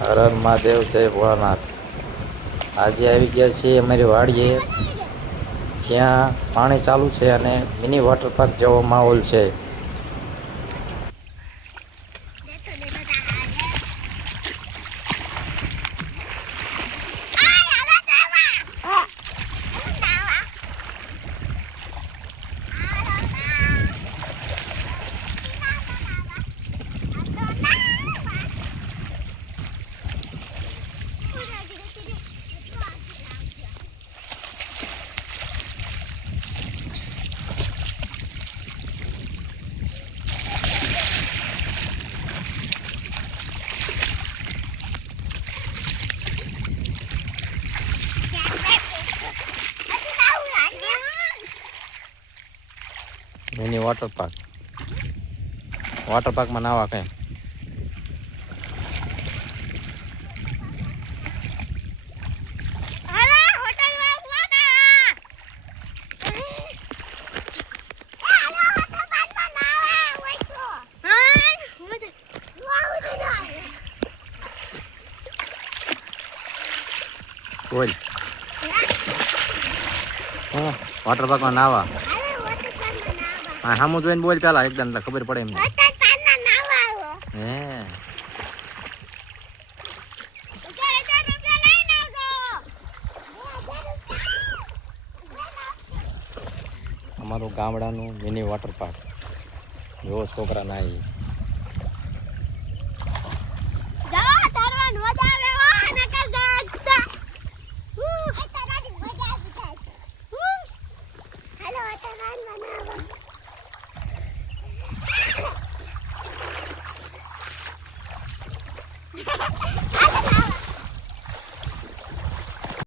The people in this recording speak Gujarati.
હર હર મહાદેવ, જય ભોળાનાથ। આજે આવી ગયા છીએ અમારી વાડીએ, જ્યાં પાણી ચાલુ છે અને મિની વોટર પાર્ક જેવો માહોલ છે। મિની વોટર પાર્કમાં નાવા કઈ બોલ। વોટર પાર્કમાં નાવા હા સામું જોઈને બોલ પેલા એકદમ ખબર પડે એમ। હે અમારું ગામડાનું મિની વોટર પાર્ક જો છોકરા નાઈ